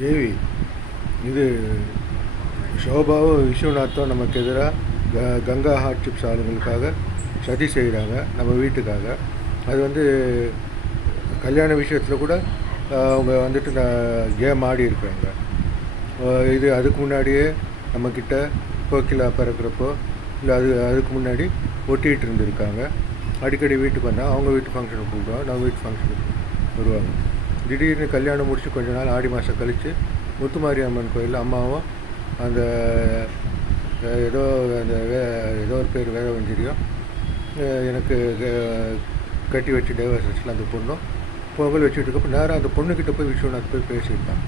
தேவி, இது ஷோபாவும் விஸ்வநாத்தும் நமக்கு எதிராக கங்கா ஹார்ட்ஷிப்ஸ் ஆளுங்களுக்காக சதி செய்கிறாங்க நம்ம வீட்டுக்காக. அது வந்து கல்யாண விஷயத்தில் கூட அவங்க வந்துட்டு கேம் ஆடி இருக்கிறாங்க. இது அதுக்கு முன்னாடியே நம்மக்கிட்ட கோகிலா பிறக்கிறப்போ இல்லை அதுக்கு முன்னாடி ஒட்டிகிட்டு இருந்திருக்காங்க. அடிக்கடி வீட்டுக்கு வந்தால் அவங்க வீட்டு ஃபங்க்ஷனுக்கு கூப்பிடுவாங்க, நம்ம வீட்டு ஃபங்க்ஷனுக்கு வருவாங்க. திடீர்னு கல்யாணம் முடித்து கொஞ்ச நாள் ஆடி மாதம் கழித்து முத்துமாரி அம்மன் கோயில் அம்மாவும் அந்த ஏதோ அந்த ஏதோ ஒரு பேர் வேதவஞ்சரியும் எனக்கு கட்டி வச்சு டைவர்ஸ் வச்சுல அந்த பொண்ணும் பொங்கல் வச்சுட்டு இருக்கப்போ நேரம் அந்த பொண்ணுக்கிட்ட போய் விஸ்வநாத் போய் பேசியிருப்பான்.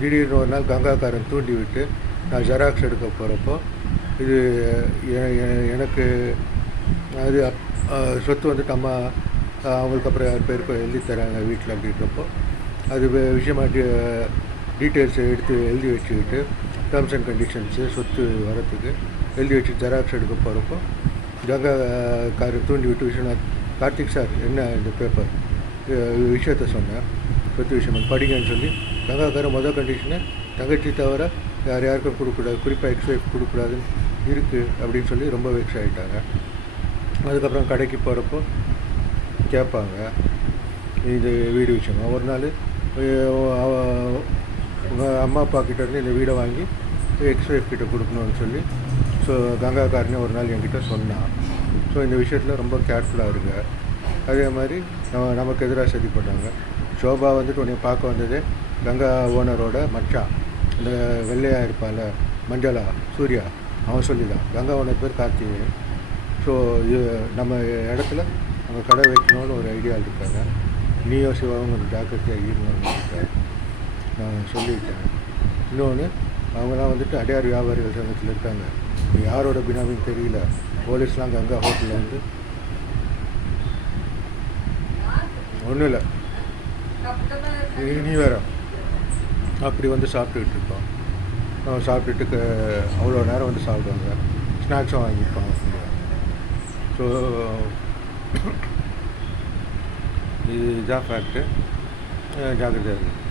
திடீர்னு ஒரு நாள் கங்காக்காரன் தூண்டி விட்டு நான் ஜெராக்ஸ் எடுக்க போகிறப்போ இது எனக்கு அது சொத்து வந்துட்டு அம்மா அவங்களுக்கு அப்புறம் யார் பேருக்கு எழுதி தராங்க வீட்டில் அப்படின்றப்போ அது விஷயமாக டீட்டெயில்ஸை எடுத்து எழுதி வச்சுக்கிட்டு டேர்ம்ஸ் அண்ட் கண்டிஷன்ஸு சொத்து வரத்துக்கு எழுதி வச்சு ஜெராக்ஸ் எடுக்க போகிறப்போ கங்காக்காரன் தூண்டி விட்டு விஸ்வநாத், கார்த்திக் சார் என்ன இந்த பேப்பர் விஷயத்த சொன்னேன், சொத்து விஷயம் படிங்கன்னு சொல்லி கங்காக்காரன் மொதல் கண்டிஷனை தங்கச்சி தவிர யாருக்கும் கொடுக்கக்கூடாது, குறிப்பாக எக்ஸ்வைஃப் கொடுக்கக்கூடாதுன்னு இருக்குது அப்படின்னு சொல்லி ரொம்ப வெக்ஸ் ஆகிட்டாங்க. அதுக்கப்புறம் கடைக்கு போகிறப்போ கேட்பாங்க இது வீடு விஷயமா. ஒரு நாள் உங்கள் அம்மா அப்பா கிட்டேருந்து இந்த வீடை வாங்கி எக்ஸ்வைஃப் கிட்ட கொடுக்கணும்னு சொல்லி கங்காக்காரனே ஒரு நாள் என்கிட்ட சொன்னான். இந்த விஷயத்தில் ரொம்ப கேர்ஃபுல்லாக இருங்க. அதே மாதிரி நமக்கு எதிராக சதி பண்ணாங்க. ஷோபா வந்துட்டு உன்னை பார்க்க வந்ததே கங்கா ஓனரோட மச்சான், இந்த வெள்ளையாக இருப்பாள் மஞ்சளா சூர்யா, அவன் சொல்லி தான். கங்கா ஓனர் பேர் கார்த்திகேயன். நம்ம இடத்துல நம்ம கடை வைக்கணும்னு ஒரு ஐடியா இருக்காங்க. நீயோ சிவாவும் ஒரு ஜாக்கிரதையாக ஈடுபட்டு நான் சொல்லிட்டேன். இன்னொன்று, அவங்களாம் வந்துட்டு அடையார் வியாபாரிகள் சங்கத்தில் இருக்காங்க. யாரோட பினாமின்னு தெரியல. போலீஸ்லாம் கங்கா ஹோட்டலில் வந்து ஒன்றும் இல்லை, நீ வேற அப்படி வந்து சாப்பிட்டுக்கிட்டு இருக்கோம். சாப்பிட்டுட்டு அவ்வளோ நேரம் வந்து சாப்பிடுவாங்க, ஸ்நாக்ஸும் வாங்கிப்பாங்க. இதுதான் ஃபேக்ட்டு. ஜாக்கிரதையாக இருக்குது.